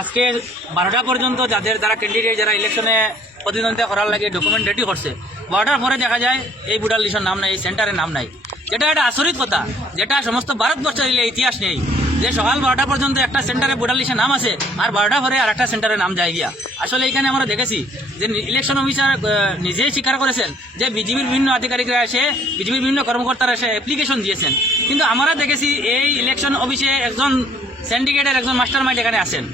আজকে 12টা পর্যন্ত যারা ক্যান্ডিডেট যারা ইলেকশনে প্রতিদ্বন্দ্বিতা করার লাগে ডকুমেন্ট রেডি করছে, 12টার পরে দেখা যায় এই ভোটার লিস্টের নাম নাই, এই সেন্টারের নাম নাই, যেটা একটা আচরিত কথা, যেটা সমস্ত ভারতবর্ষের ইতিহাস নেই যে সকাল 12টা পর্যন্ত একটা সেন্টারে ভোটার লিস্টের নাম আছে আর 12টা পরে আর একটা সেন্টারের নাম যায় গিয়া। আসলে এখানে আমরা দেখেছি যে ইলেকশন অফিসার নিজেই স্বীকার করেছেন যে বিজেপির বিভিন্ন আধিকারিকরা এসে, বিজেপির বিভিন্ন কর্মকর্তারা এসে অ্যাপ্লিকেশন দিয়েছেন, কিন্তু আমরা দেখেছি এই ইলেকশন অফিসে একজন সিন্ডিকেটের একজন মাস্টার মাইন্ড এখানে আসেন।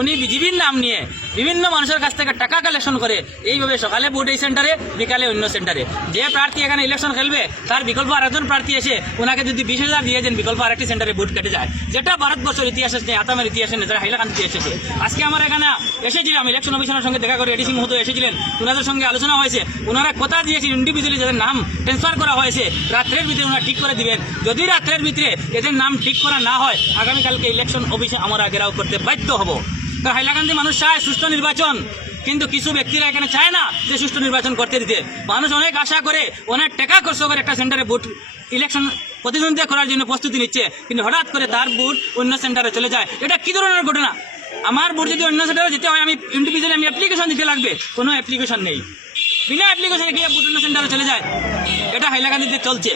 উনি বিজেপির নাম নিয়ে বিভিন্ন মানুষের কাছ থেকে টাকা কালেকশন করে এইভাবে সকালে ভোট এই সেন্টারে, বিকালে অন্য সেন্টারে। যে প্রার্থী এখানে ইলেকশন খেলবে তার বিকল্প আরেকজন প্রার্থী এসে ওনাকে যদি 20,000 দিয়ে দেন, বিকল্প আরেকটি সেন্টারে ভোট কেটে যায়, যেটা ভারতবর্ষের ইতিহাসে নেই, আসামের ইতিহাসে নেই, যারা হাইলাকান্দিতে এসেছে। আজকে আমার এখানে এসেছিলাম, ইলেকশন অফিসারের সঙ্গে দেখা করে এডিসি মহোদয় এসেছিলেন, ওনাদের সঙ্গে আলোচনা হয়েছে, ওনারা কথা দিয়েছেন ইন্ডিভিজুয়ালি যাদের নাম ট্রান্সফার করা হয়েছে রাত্রের ভিতরে ওনারা ঠিক করে দিবেন। যদি রাত্রের ভিতরে এদের নাম ঠিক করা না হয়, আগামীকালকে ইলেকশন অফিসে আমরা ঘেরাও করতে বাধ্য হব। কারণ হাইলাকান্দি মানুষ চায় সুষ্ঠু নির্বাচন, কিন্তু কিছু ব্যক্তিরা এখানে চায় না যে সুষ্ঠু নির্বাচন করতে দিতে। মানুষ অনেক আশা করে, অনেক টাকা খরচ করে একটা সেন্টারে ভোট ইলেকশন প্রতিদ্বন্দ্বিতা করার জন্য প্রস্তুতি নিচ্ছে, কিন্তু হঠাৎ করে তার ভোট অন্য সেন্টারে চলে যায়। এটা কি ধরনের ঘটনা? আমার ভোট যদি অন্য সেন্টারে যেতে হয়, আমি ইন্ডিভিজুয়ালি আমি অ্যাপ্লিকেশন দিতে লাগবে, কোনো অ্যাপ্লিকেশন নেই, বিনা অ্যাপ্লিকেশনে গিয়ে ভোট অন্য সেন্টারে চলে যায়। এটা হাইলাকান্দিতে চলছে।